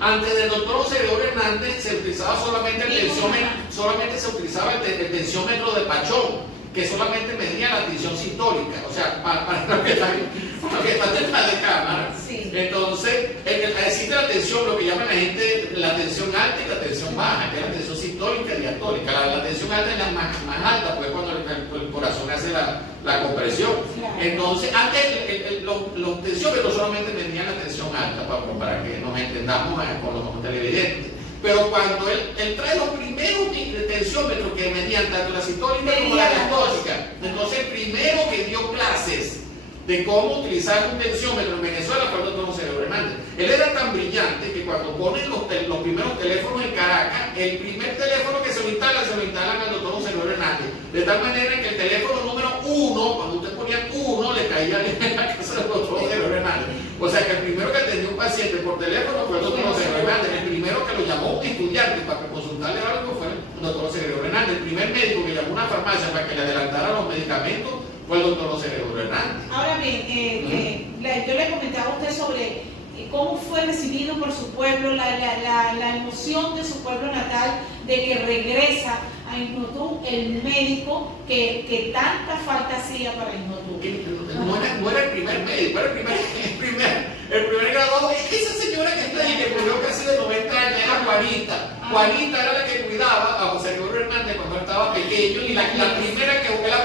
Antes del doctor José Gregorio Hernández se utilizaba solamente el tensiómetro, solamente se utilizaba el tensiómetro de Pachón, que solamente medía la tensión sistólica, o sea, para los que están detrás de cámara. Sí. Entonces, existe la tensión, lo que llaman la gente la tensión alta y la tensión baja, que es la tensión sistólica y diastólica. La tensión alta es la más alta, pues cuando el corazón hace la compresión. Claro. Entonces, antes los tensiómetros solamente medían la tensión alta, para que nos entendamos con los televidentes. Pero cuando él trae los primeros tensiómetros que medían tanto la sistólica como la diastólica, entonces el primero que dio clases de cómo utilizar un tensiómetro en Venezuela fue el doctor José Gregorio Hernández. Él era tan brillante que cuando ponen los primeros teléfonos en Caracas, el primer teléfono que se lo instalan al doctor José Gregorio Hernández. De tal manera que el teléfono número 1, cuando usted ponía 1, le caía en la casa del doctor José Gregorio Hernández. O sea que el primero que atendió un paciente por teléfono fue el doctor José Gregorio Hernández. El primero que lo llamó un estudiante para consultarle algo fue el doctor José Gregorio Hernández. El primer médico que llamó a una farmacia para que le adelantara los medicamentos fue el doctor José Gregorio Hernández. Ahora bien, yo le comentaba a usted sobre cómo fue recibido por su pueblo, la emoción de su pueblo natal de que regresa a Isnotú el médico que tanta falta hacía para Isnotú. No era el primer médico, era el primer graduado. Es que esa señora que está ahí, que murió casi de 90 años, era Juanita. Juanita era la que cuidaba a José Gregorio Hernández cuando él estaba pequeño, y la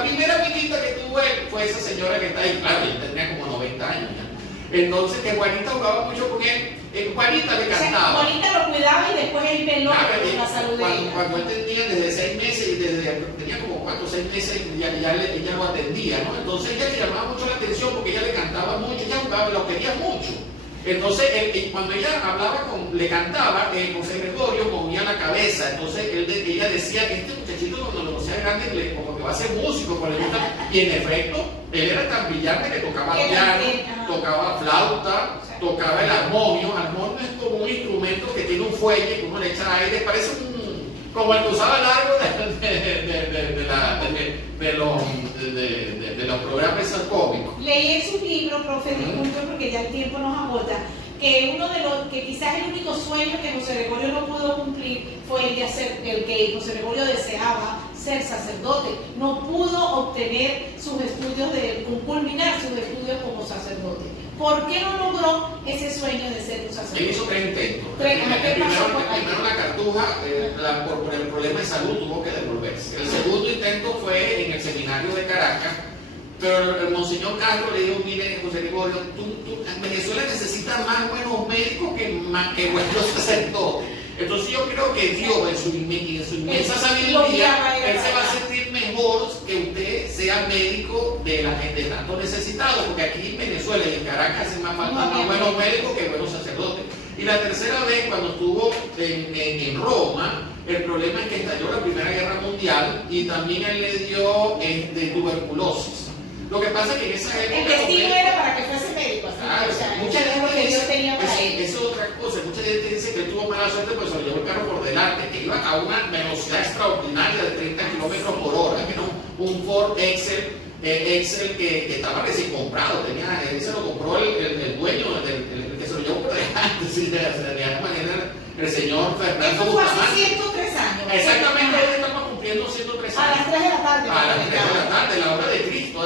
primera amiguita que tuvo él fue esa señora que está ahí. Claro, él tenía como 90 años ya. Entonces, que Juanita jugaba mucho con él. Juanita le cantaba. O sea, Juanita lo cuidaba y después él veló por la salud de ella. Cuando él tenía desde 6 meses, tenía como 4 o 6 meses, ella lo atendía, ¿no? Entonces ella le llamaba mucho la atención porque ella le cantaba mucho, ella jugaba, lo quería mucho. Entonces, cuando ella le cantaba, José Gregorio movía la cabeza. Entonces ella decía, este muchachito cuando lo sea grande, como que va a ser músico, por el gusto. Y en efecto, él era tan brillante que tocaba piano, tocaba flauta, tocaba el armonio. Armonio es como un instrumento que tiene un fuelle, que uno le echa aire, parece como el que usaba largo de los programas esos cómicos. Leí en su libro, profe, disculpe porque ya el tiempo nos agota, que uno de los que quizás el único sueño que José Gregorio no pudo cumplir fue el que José Gregorio deseaba ser sacerdote. No pudo obtener sus estudios, culminar sus estudios como sacerdote. ¿Por qué no logró ese sueño de ser un sacerdote? Él hizo 3 intentos. Primero la cartuja, por el problema de salud, tuvo que devolverse. El segundo intento fue en el seminario de Caracas, pero el monseñor Castro le dijo, mire, José Gregorio, Venezuela necesita más buenos médicos que buenos sacerdotes. Entonces yo creo que Dios, en su inmensa sabiduría, Él se va a sentir mejor que usted sea médico de la gente tanto necesitado, porque aquí en Venezuela y en Caracas hacen más falta más buenos médicos que buenos sacerdotes. Y la tercera vez, cuando estuvo en Roma, el problema es que estalló la Primera Guerra Mundial y también él le dio tuberculosis. Lo que pasa es que en esa época... El destino era para que fuese médico. Claro, mucha gente dice, eso es otra cosa. Mucha gente dice que él tuvo mala suerte porque se lo llevó el carro por delante, que iba a una velocidad extraordinaria de 30 kilómetros por hora, que era un Ford Excel que estaba recién comprado. Él se lo compró el dueño, el que se lo llevó por delante. Sí, de alguna manera, el señor Fernando Eso fue hace Bustamante. 103 años. Exactamente, hoy estamos cumpliendo 103 años. A las 3 de la tarde. A las 3 de la tarde, la hora de Cristo.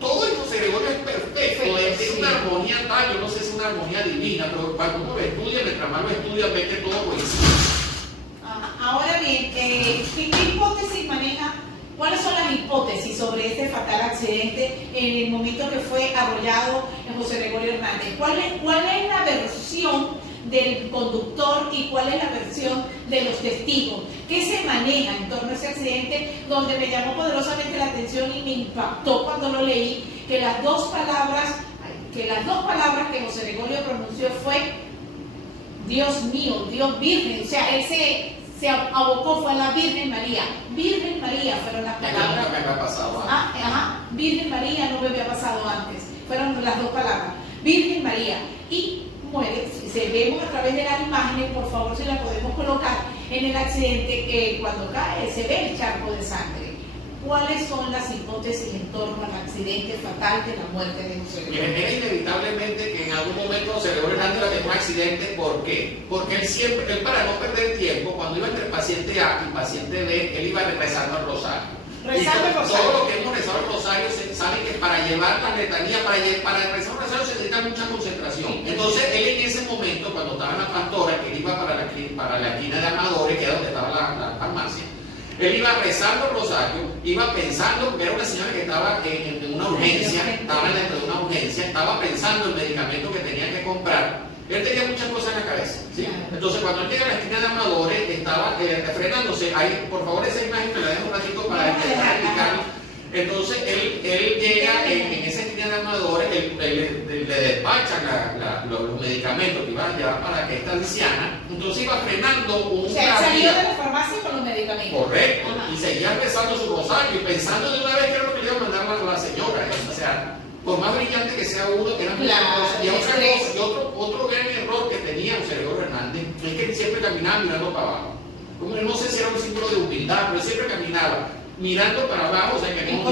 Todo el José Gregorio es perfecto, es una armonía tal, yo no sé si es una armonía divina, pero cuando uno lo estudia, mientras más lo estudia, ve que todo coincide. Ahora bien, ¿qué hipótesis maneja? ¿Cuáles son las hipótesis sobre este fatal accidente en el momento que fue arrollado en José Gregorio Hernández? ¿Cuál es la versión del conductor y cuál es la versión de los testigos? ¿Qué se maneja en torno a ese accidente? Donde me llamó poderosamente la atención y me impactó cuando lo leí, que las dos palabras que José Gregorio pronunció fue Dios mío, Dios Virgen. O sea, él se abocó, fue a la Virgen María. Virgen María fueron las palabras. Nunca me había pasado antes. Virgen María no me había pasado antes. fueron las dos palabras, Virgen María, y muere. Si vemos a través de las imágenes, por favor, si la podemos colocar en el accidente, que cuando cae se ve el charco de sangre. ¿Cuáles son las hipótesis en torno al accidente fatal de la muerte de José Gregorio? Era inevitablemente que en algún momento José Gregorio Hernández iba a tener un accidente. ¿Por qué? Porque él para no perder tiempo, cuando iba entre paciente A y paciente B, él iba rezando el rosario. Rezando el rosario. Todo lo que hemos rezado el rosario saben que para llevar la letanía, para rezar el rosario se necesita mucha concentración. Entonces él en ese momento, cuando estaba en la pastora, que iba para la esquina de Amadores, que era donde estaba la farmacia, él iba rezando el rosario, iba pensando, era una señora que estaba en una urgencia, estaba dentro de una urgencia, estaba pensando el medicamento que tenía que comprar. Él tenía muchas cosas en la cabeza, ¿sí? Entonces cuando él llega a la esquina de Amadores, estaba frenándose. Ahí, por favor, esa imagen me la dejo un ratito para explicarlo. Entonces él llega en esa esquina de Amadores, le despachan los medicamentos que iban a llevar para esta anciana. Entonces iba frenando un salió de la farmacia con los medicamentos. Correcto. Ajá. Y seguía rezando su rosario y pensando de una vez que era lo que le iba a mandar a la señora. O sea, por más brillante que sea uno, era muchas cosas. Y otra cosa, y otro gran error que tenía José Gregorio Hernández es que él siempre caminaba mirando para abajo. Como no sé si era un símbolo de humildad, pero siempre caminaba mirando para abajo, o sea que él no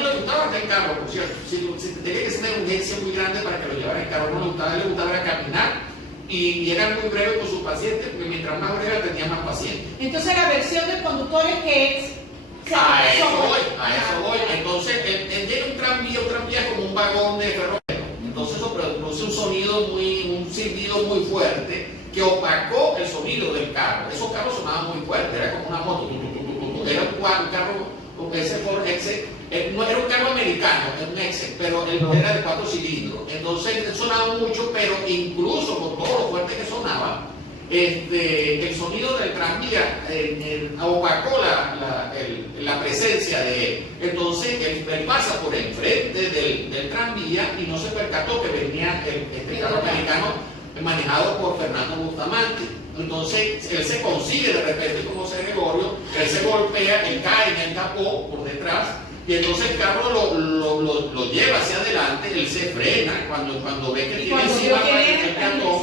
le gustaba andar en carro, por cierto. Si tenía que ser una urgencia muy grande para que lo llevara en carro, no le gustaba, le gustaba caminar y era muy breve con sus pacientes, porque mientras más breve tenía más pacientes. Entonces la versión del conductor es que es... A eso voy. Entonces él llega un tranvía es como un vagón de ferrocarril. Entonces eso produce un sonido un silbido muy fuerte que opacó el sonido del carro. Esos carros sonaban muy fuerte, era como una moto. Era un carro, ese Ford Excel, no era un carro americano, era un Excel, pero era de 4 cilindros. Entonces sonaba mucho, pero incluso con todo lo fuerte que sonaba, el sonido del tranvía opacó la presencia de él. Entonces él pasa por enfrente del tranvía y no se percató que venía este carro americano manejado por Fernando Bustamante. Entonces él se consigue de repente como José Gregorio, él se golpea, él cae en el capó por detrás y entonces el carro lo lleva hacia adelante, él se frena cuando ve que tiene encima el peatón,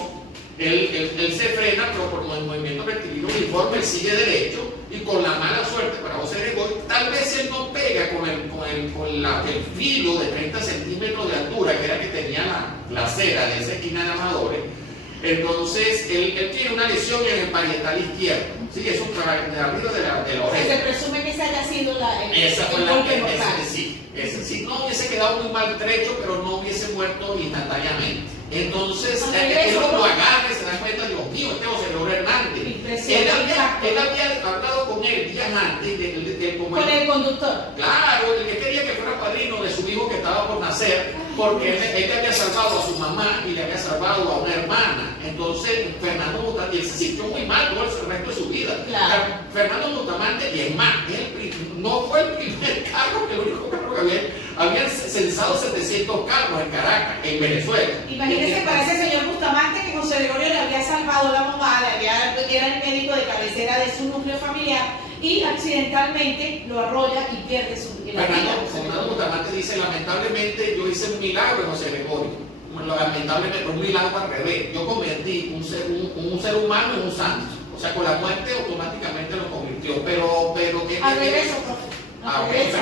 él se frena, pero por el movimiento rectilíneo uniforme él sigue derecho y con la mala suerte para José Gregorio, tal vez él no pega con el filo de 30 centímetros de altura que era que tenía la acera de esa esquina de Amadores. Entonces él tiene una lesión en el parietal izquierdo, ¿sí? Eso de arriba de la oreja. Se presume que esa haya sido esa fue la golpe mortal. Sí, no hubiese quedado muy maltrecho, pero no hubiese muerto instantáneamente. Entonces él lo agarra y se da cuenta, Dios mío, este José Gregorio Hernández. Él había hablado con él días antes con el conductor. Claro, el que quería que fuera padrino de su hijo que estaba por nacer, porque él le había salvado a su mamá y le había salvado a una hermana. Entonces Fernando Bustamante se sintió muy mal todo el resto de su vida. Claro. Fernando Bustamante, y es más, no fue el primer carro, el único carro que habían censado 700 carros en Caracas, en Venezuela. Imagínense para ese señor Bustamante que José Gregorio le había salvado la mamá, era el médico de cabecera de su núcleo familiar y accidentalmente lo arrolla y pierde su vida. Fernando Bustamante dice, lamentablemente yo hice un milagro en José Gregorio. Lamentablemente un milagro al revés. Yo convertí un ser humano en un santo. O sea, con la muerte automáticamente lo convirtió. Pero al regreso, profe.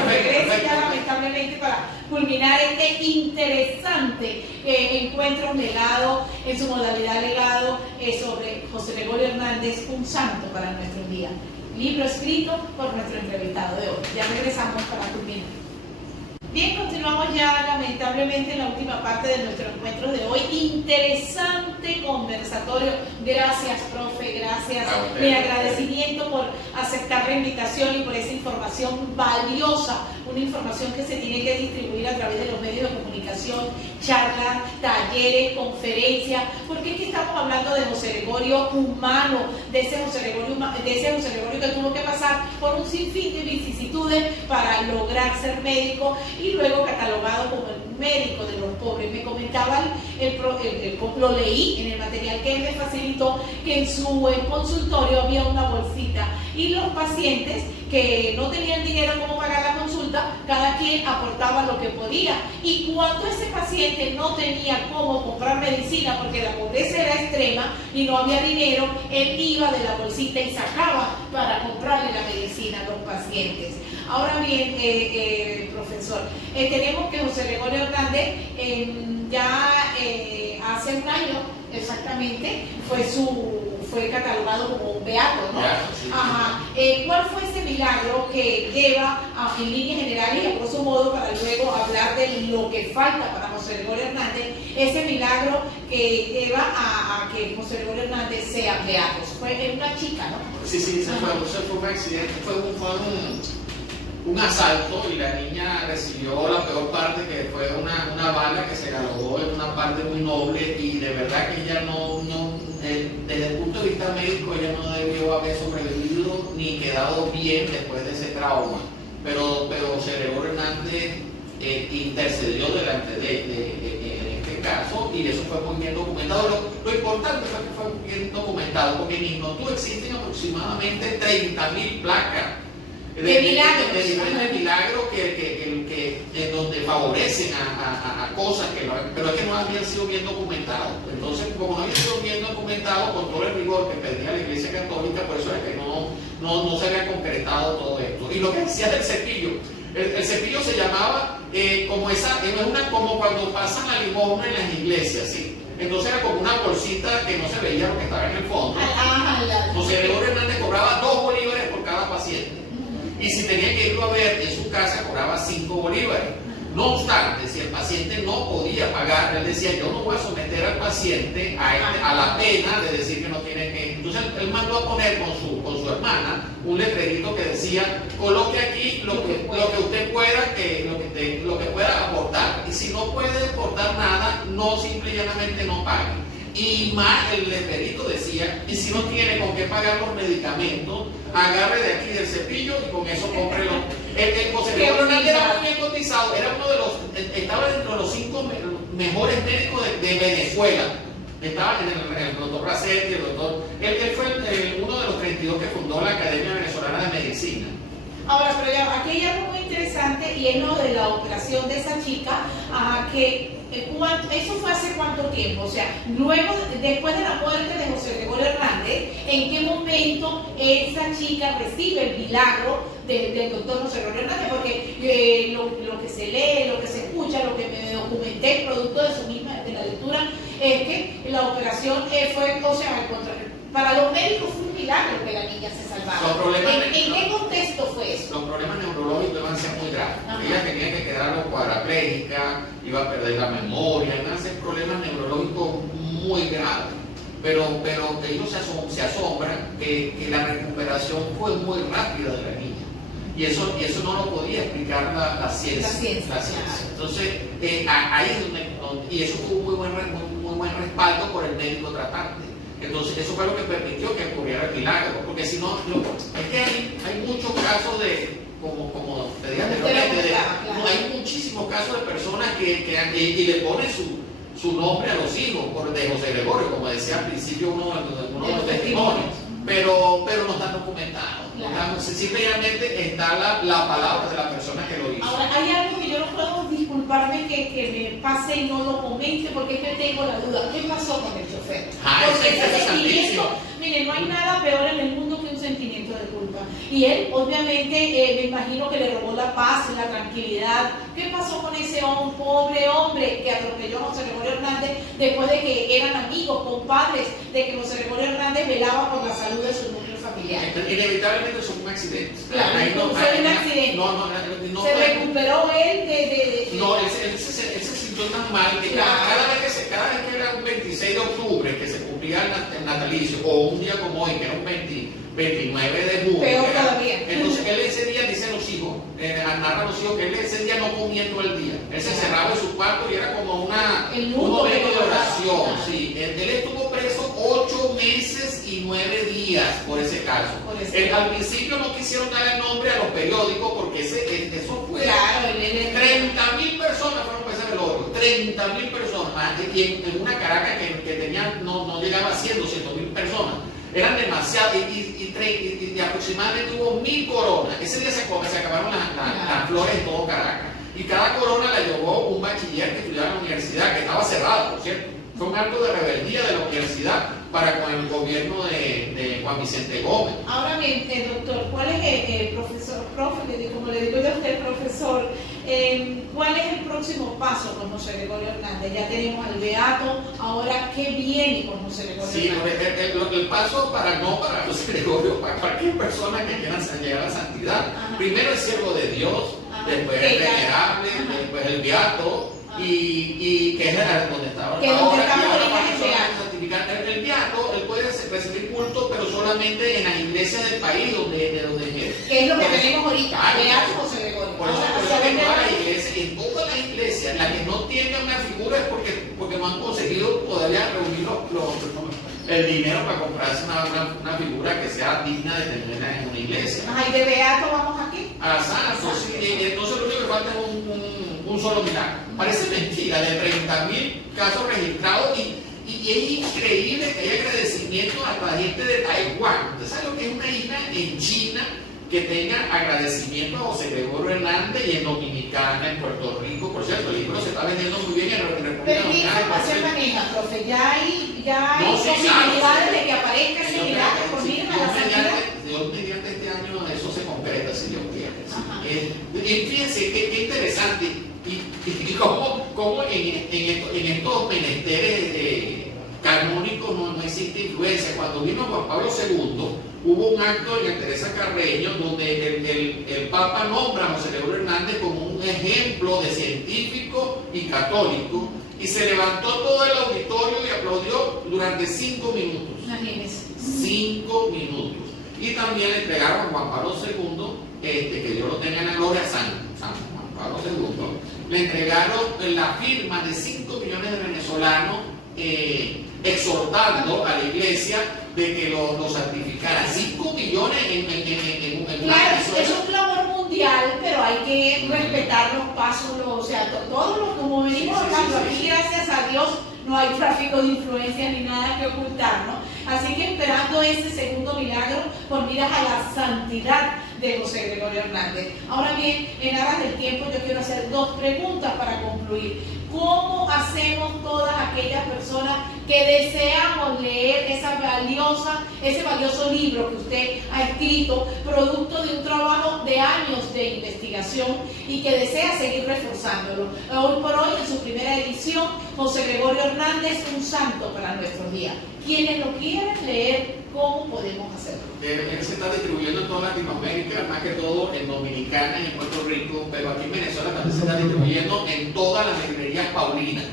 Regresa ya lamentablemente para culminar este interesante encuentro legado, en su modalidad legado, sobre José Gregorio Hernández, un santo para nuestro día. Libro escrito por nuestro entrevistado de hoy. Ya regresamos para culminar. Bien, continuamos ya lamentablemente en la última parte de nuestro encuentro de hoy. Interesante conversatorio. Gracias, profe, gracias. Mi agradecimiento por aceptar la invitación y por esa información valiosa, una información que se tiene que distribuir a través de los medios de comunicación, charlas, talleres, conferencias, porque es que estamos hablando de José Gregorio humano, de ese José Gregorio que tuvo que pasar por un sinfín de vicisitudes para lograr ser médico y luego catalogado como el médico de los pobres. Me comentaba, lo leí en el material que él me facilitó, que en su consultorio había una bolsita y los pacientes que no tenían dinero como pagar la consulta consulta, cada quien aportaba lo que podía. Y cuando ese paciente no tenía cómo comprar medicina porque la pobreza era extrema y no había dinero, él iba de la bolsita y sacaba para comprarle la medicina a los pacientes. Ahora bien, profesor, tenemos que José Gregorio Hernández ya hace un año exactamente fue catalogado como un beato, ¿no? Beato, sí. Ajá. ¿Cuál fue ese milagro que lleva en líneas generales y a grosso modo para luego hablar de lo que falta para José Gregorio Hernández, ese milagro que lleva a que José Gregorio Hernández sea beato? Fue una chica, ¿no? Sí, se fue un accidente, fue un asalto y la niña recibió la peor parte, que fue una bala que se galogó en una parte muy noble, y de verdad que ella desde el punto de vista médico, ella no debió haber sobrevivido ni quedado bien después de ese trauma. Pero José Gregorio Hernández intercedió delante en este caso, y eso fue muy bien documentado. Lo importante fue que fue bien documentado, porque en Innotú existen aproximadamente 30.000 placas de diferentes milagros en donde favorecen a cosas pero es que no habían sido bien documentados. Entonces, como no habían sido bien documentados, con todo el rigor que pedía la Iglesia Católica, por eso es que no se había concretado todo esto. Y lo que decía del cepillo, el cepillo se llamaba como cuando pasan la limosna en las iglesias, ¿sí? Entonces era como una bolsita que no se veía lo que estaba en el fondo. José Gregorio Hernández cobraba 2 bolívares por cada paciente. Y si tenía que irlo a ver en su casa, cobraba 5 bolívares. No obstante, si el paciente no podía pagar, él decía: yo no voy a someter al paciente a la pena de decir que no tiene que. Entonces él mandó a poner con su hermana un letrerito que decía: coloque aquí lo que usted pueda, lo que pueda aportar. Y si no puede aportar nada, simple y llanamente no pague. Y más, el letrerito decía: y si no tiene con qué pagar los medicamentos, agarre de aquí del cepillo y con eso cómprelo. El José Gregorio Hernández era muy bien cotizado, estaba dentro de los 5 mejores médicos de Venezuela. Estaba en el doctor Racetti, él fue uno de los 32 que fundó la Academia Venezolana de Medicina. Ahora, pero aquí hay algo muy interesante, y es lo de la operación de esa chica, eso fue hace cuánto tiempo, o sea, después de la muerte de José Gregorio Hernández, ¿en qué momento esa chica recibe el milagro del doctor José Gregorio Hernández? Porque lo que se lee, lo que se escucha, lo que me documenté, producto de la lectura, es que la operación fue, para los médicos fue un milagro que la niña se salvara. ¿En qué contexto fue eso? Los problemas neurológicos iban a ser muy graves. Ella tenía que quedar cuadraplégica, iba a perder la memoria, iban a ser problemas neurológicos muy graves. Pero ellos se asombran que la recuperación fue muy rápida de la niña. Y eso no lo podía explicar la ciencia. La ciencia. Entonces, ahí es donde, y eso tuvo muy buen respaldo por el médico tratante. Entonces, eso fue lo que permitió que ocurriera el milagro, porque si no, es que hay muchos casos como te dije anteriormente, hay muchísimos casos de personas y le ponen su nombre a los hijos de José Gregorio, como decía al principio uno de los testimonios, pero no están documentados. Claro. Simplemente está la palabra de la persona que lo hizo. Ahora, hay algo que yo no puedo disculparme que me pase y no lo comente, porque es que tengo la duda. ¿Qué pasó con el chofer? Porque ese sentimiento, mire, no hay nada peor en el mundo que un sentimiento de culpa. Y él, obviamente, me imagino que le robó la paz, la tranquilidad. ¿Qué pasó con ese pobre hombre que atropelló a José Gregorio Hernández después de que eran amigos, compadres, de que José Gregorio Hernández velaba por la salud de su núcleo familiar? Inevitablemente eso fue un accidente. Claro, fue un accidente. No, ¿se recuperó él No, él se sintió tan mal que cada vez que era un 26 de octubre, que se cumplía el natalicio, o un día como hoy, que era un 29 de junio. Peor todavía. Entonces él ese día, dicen los hijos, narran los hijos, que él ese día no comía todo el día. Él se cerraba en su cuarto y era como un momento de oración. Sí. Él estuvo preso 8 meses y 9 días por ese caso. Al principio no quisieron dar el nombre a los periódicos porque eso fue. Claro, 30.000 personas fueron por ese velorio. 30.000 personas. Y en una Caracas que tenía, no llegaba a 100, 200.000 personas. Eran demasiados y aproximadamente hubo 1000 coronas. Ese día se acabaron las flores en todo Caracas. Y cada corona la llevó un bachiller que estudiaba en la universidad, que estaba cerrado, por cierto. Fue un acto de rebeldía de la universidad para con el gobierno de Juan Vicente Gómez. Ahora bien, doctor, ¿cuál es, profesor, como le digo yo a usted, profesor, cuál es el próximo paso con José Gregorio Hernández? Ya tenemos al beato, ahora, ¿qué viene con José Gregorio Hernández? El paso no para José Gregorio, para cualquier persona que quiera llegar a la santidad. Ajá. Primero el siervo de Dios, después el venerable, después el beato, y que es donde está ahora. El beato, él puede recibir culto, pero solamente en las iglesias del país de donde es. ¿Qué es lo que tenemos ahorita? Beato José Gregorio. Por eso en todas las iglesias, en todas las iglesias, la que no tiene una figura es porque no han conseguido todavía reunir el dinero para comprarse una figura que sea digna de tenerla en una iglesia. Ajá, y de beato vamos aquí. A santo, sí. Entonces lo único que falta es un solo milagro. Parece mentira, de 30.000 casos registrados y es increíble que haya agradecimiento a la gente de Taiwán. ¿Usted sabe lo que es una isla en China que tenga agradecimiento a José Gregorio Hernández, y en Dominicana, en Puerto Rico? Por cierto, el libro se está vendiendo muy bien en República Pero ¿qué Dominicana. información maneja, profe? Ya hay No, sí, posibilidades de que aparezca ese milagro con miras a la santidad. Dios mediante este año eso se concreta, si Dios quiere. Ajá. Y fíjense qué interesante, y cómo en estos menesteres canónicos no existe influencia. Cuando vino Juan Pablo II, hubo un acto en el Teresa Carreño donde el Papa nombra a José Gregorio Hernández como un ejemplo de científico y católico, y se levantó todo el auditorio y aplaudió durante 5 minutos. Imagínense. 5 minutos. Y también le entregaron a Juan Pablo II, que Dios lo tenga en la gloria, San Juan Pablo II, le entregaron la firma de 5 millones de venezolanos exhortando a la iglesia de que lo santificara. 5 millones en Claro, es un clamor mundial, pero hay que respetar los pasos, o sea, todo lo como venimos hablando aquí, gracias a Dios, no hay tráfico de influencia ni nada que ocultar, ¿no? Así que esperando ese segundo milagro por miras a la santidad de José Gregorio Hernández. Ahora bien, en aras del tiempo yo quiero hacer 2 preguntas para concluir. ¿Cómo hacemos todas aquellas personas que deseamos leer ese valioso libro que usted ha escrito, producto de un trabajo de años de investigación y que desea seguir reforzándolo? Hoy por hoy, en su primera edición, José Gregorio Hernández, un santo para nuestros días. Quienes lo quieren leer, ¿cómo podemos hacerlo? Él se está distribuyendo en toda Latinoamérica, más que todo en Dominicana y en Puerto Rico, pero aquí en Venezuela también se está distribuyendo en todas las librerías paulinas.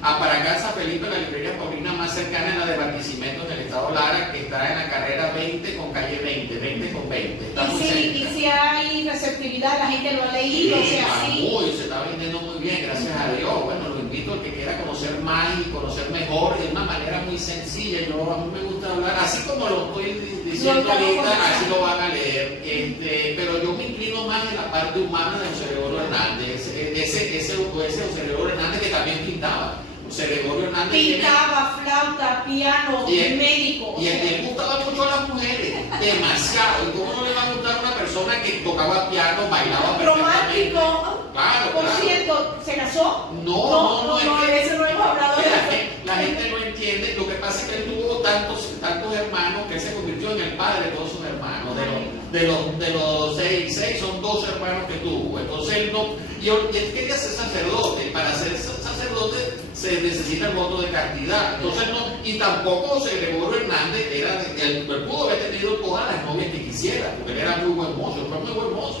Para Casa Felipe, la librería paulina más cercana es la de Barquisimeto, en el estado Lara, que está en la carrera 20 con calle 20 con 20. Está muy cerca. Y si hay receptividad, la gente lo ha leído, Sí, o sea, sí. se está vendiendo muy bien, gracias a Dios. Bueno, lo invito al que quiera conocer más y conocer mejor de una manera muy sencilla. A mí me gusta hablar, así como lo estoy diciendo ahorita, así lo van a leer. Pero yo me inclino más en la parte humana de José Gregorio Hernández, ese José Gregorio Hernández que también pintaba. José Gregorio Hernández Pintaba, flauta, piano, médico. Y él gustaba mucho a las mujeres, demasiado. ¿Y cómo no le va a gustar a una persona que tocaba piano, bailaba perfectamente? Romántico. Claro, Por claro. cierto, ¿se casó? No, de eso no hemos hablado. La gente no entiende. Lo que pasa es que él tuvo tantos hermanos que él se convirtió en el padre de todos sus hermanos. De los 6 son 12 hermanos que tuvo. Entonces y él quería ser sacerdote. Para ser sacerdote se necesita el voto de castidad. Entonces y tampoco José Gregorio Hernández él pudo haber tenido todas las novias que quisiera, porque él era muy buen mozo, fue muy buen mozo.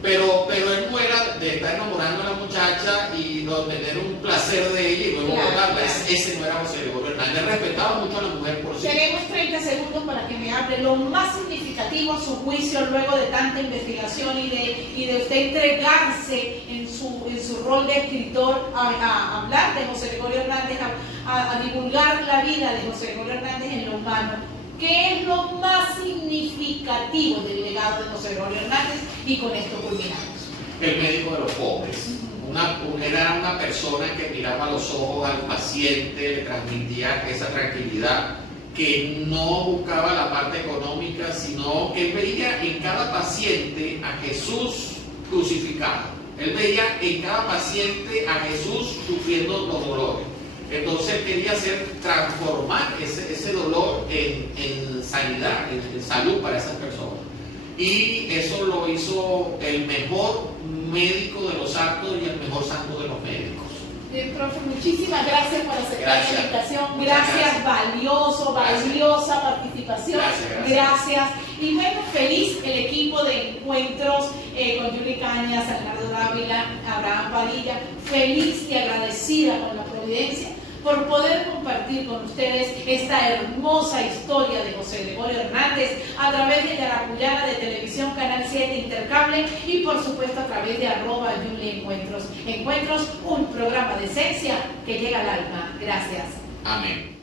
Pero él no era de estar enamorando a la muchacha y tener un placer de ella y luego votarla. Ese no era José Gregorio Hernández. Él respetaba mucho a la mujer por sí. Tenemos 30 segundos para que me hable lo más significativo a su juicio luego de tanta investigación y de usted entregarse en su rol de escritor a hablar de José Gregorio Hernández, a divulgar la vida de José Gregorio Hernández en lo humano. ¿Qué es lo más significativo del legado de José Gregorio Hernández? Y con esto culminamos. El médico de los pobres. Era una persona que miraba a los ojos al paciente, le transmitía esa tranquilidad que no buscaba la parte económica, sino que él veía en cada paciente a Jesús crucificado. Él veía en cada paciente a Jesús sufriendo los dolores. Entonces quería transformar ese dolor en sanidad, en salud para esas personas. Y eso lo hizo el mejor médico de los santos y el mejor santo de los médicos. Bien, profe, muchísimas gracias por aceptar la invitación. Muchas Gracias, valiosa participación. Gracias. Y bueno, feliz el equipo de encuentros con Yuli Cañas, Leonardo Dávila, Abraham Padilla. Feliz y agradecida con la providencia por poder compartir con ustedes esta hermosa historia de José Gregorio Hernández a través de Yaracuyana de Televisión Canal 7 Intercable y por supuesto a través de @YuliEncuentros. Encuentros, un programa de esencia que llega al alma. Gracias. Amén.